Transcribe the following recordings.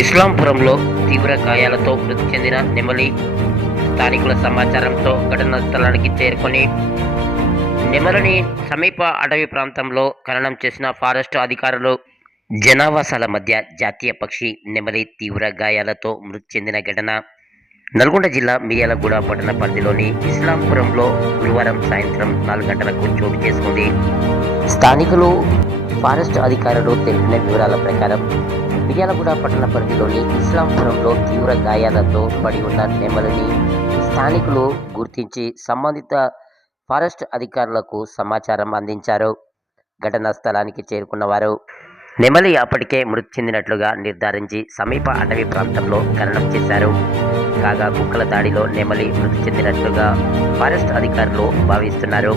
ఇస్లాంపురంలో తీవ్ర గాయాలతో మృతి చెందిన నెమలి స్థానికుల సమాచారంతో ఘటనా స్థలానికి చేరుకొని నెమలిని సమీప అటవీ ప్రాంతంలో ఖననం చేసిన ఫారెస్ట్ అధికారులు. జనావాసాల మధ్య జాతీయ పక్షి నెమలి తీవ్ర గాయాలతో మృతి చెందిన ఘటన నల్గొండ జిల్లా మిర్యాలగూడ పట్టణ పరిధిలోని ఇస్లాంపురంలో గురువారం సాయంత్రం 4 గంటలకు చోటు చేసుకుంది. స్థానికులు ఫారెస్ట్ అధికారులు తెలిపిన వివరాల ప్రకారం మిర్యాలగూడ పట్టణ పరిధిలోని ఇస్లాంపురంలో తీవ్ర గాయాలతో పడి ఉన్న నెమలిని స్థానికులు గుర్తించి సంబంధిత ఫారెస్ట్ అధికారులకు సమాచారం అందించారు. ఘటనా స్థలానికి చేరుకున్న వారు నెమలి అప్పటికే మృతి చెందినట్లుగా నిర్ధారించి సమీప అటవీ ప్రాంతంలో ఖననం చేశారు. కాగా కుక్కల దాడిలో నెమలి మృతి చెందినట్లుగా ఫారెస్ట్ అధికారులు భావిస్తున్నారు.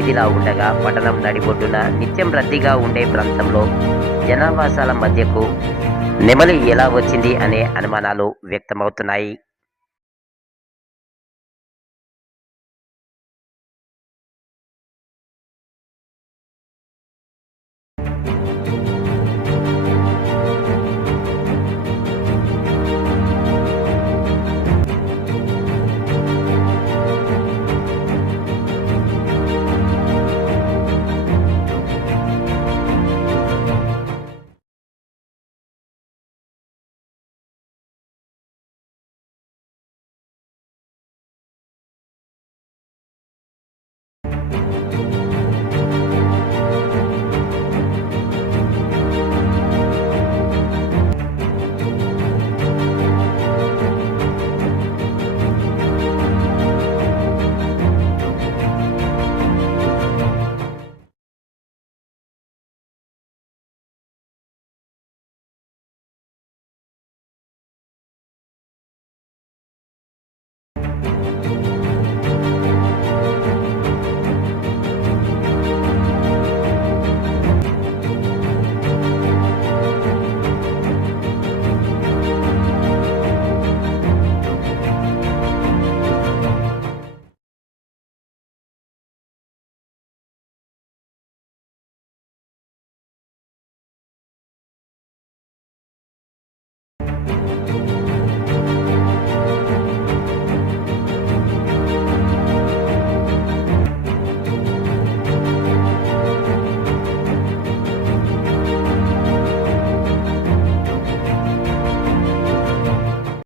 ఇదిలా ఉండగా పట్టణం నడిబొడ్డున నిత్యం రద్దీగా ఉండే ప్రాంతంలో జనావాసాల మధ్యకు నెమలి ఎలా వచ్చింది అనే అనుమానాలు వ్యక్తమవుతున్నాయి.